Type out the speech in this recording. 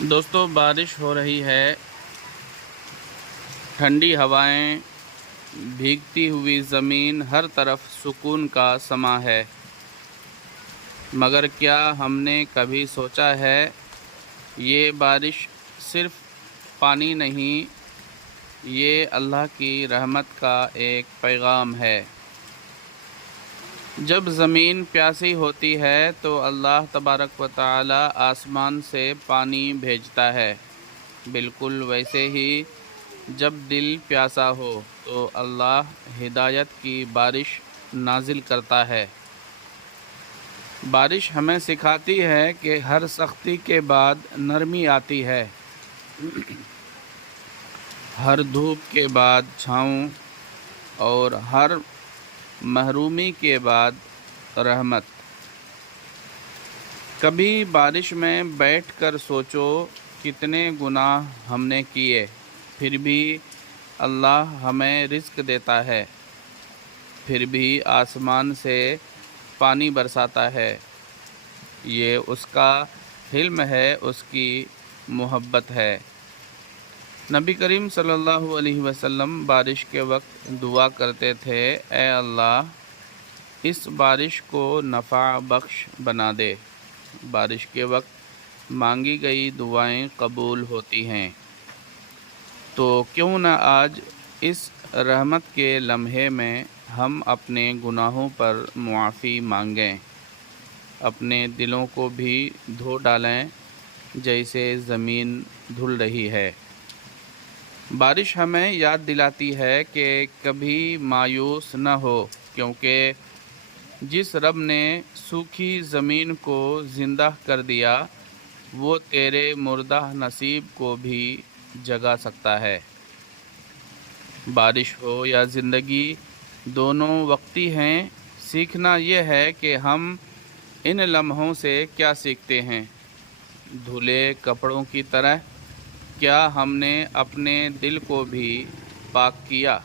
دوستو بارش ہو رہی ہے، ٹھنڈی ہوائیں، بھیگتی ہوئی زمین، ہر طرف سکون کا سماں ہے۔ مگر کیا ہم نے کبھی سوچا ہے یہ بارش صرف پانی نہیں، یہ اللہ کی رحمت کا ایک پیغام ہے۔ جب زمین پیاسی ہوتی ہے تو اللہ تبارک و تعالی آسمان سے پانی بھیجتا ہے، بالکل ویسے ہی جب دل پیاسا ہو تو اللہ ہدایت کی بارش نازل کرتا ہے۔ بارش ہمیں سکھاتی ہے کہ ہر سختی کے بعد نرمی آتی ہے، ہر دھوپ کے بعد چھاؤں، اور ہر محرومی کے بعد رحمت۔ کبھی بارش میں بیٹھ کر سوچو کتنے گناہ ہم نے کیے، پھر بھی اللہ ہمیں رزق دیتا ہے، پھر بھی آسمان سے پانی برساتا ہے۔ یہ اس کا حلم ہے، اس کی محبت ہے۔ نبی کریم صلی اللہ علیہ وسلم بارش کے وقت دعا کرتے تھے، اے اللہ اس بارش کو نفع بخش بنا دے۔ بارش کے وقت مانگی گئی دعائیں قبول ہوتی ہیں، تو کیوں نہ آج اس رحمت کے لمحے میں ہم اپنے گناہوں پر معافی مانگیں، اپنے دلوں کو بھی دھو ڈالیں جیسے زمین دھل رہی ہے۔ بارش ہمیں یاد دلاتی ہے کہ کبھی مایوس نہ ہو، کیونکہ جس رب نے سوکھی زمین کو زندہ کر دیا وہ تیرے مردہ نصیب کو بھی جگا سکتا ہے۔ بارش ہو یا زندگی دونوں وقتی ہیں، سیکھنا یہ ہے کہ ہم ان لمحوں سے کیا سیکھتے ہیں۔ دھلے کپڑوں کی طرح کیا ہم نے اپنے دل کو بھی پاک کیا؟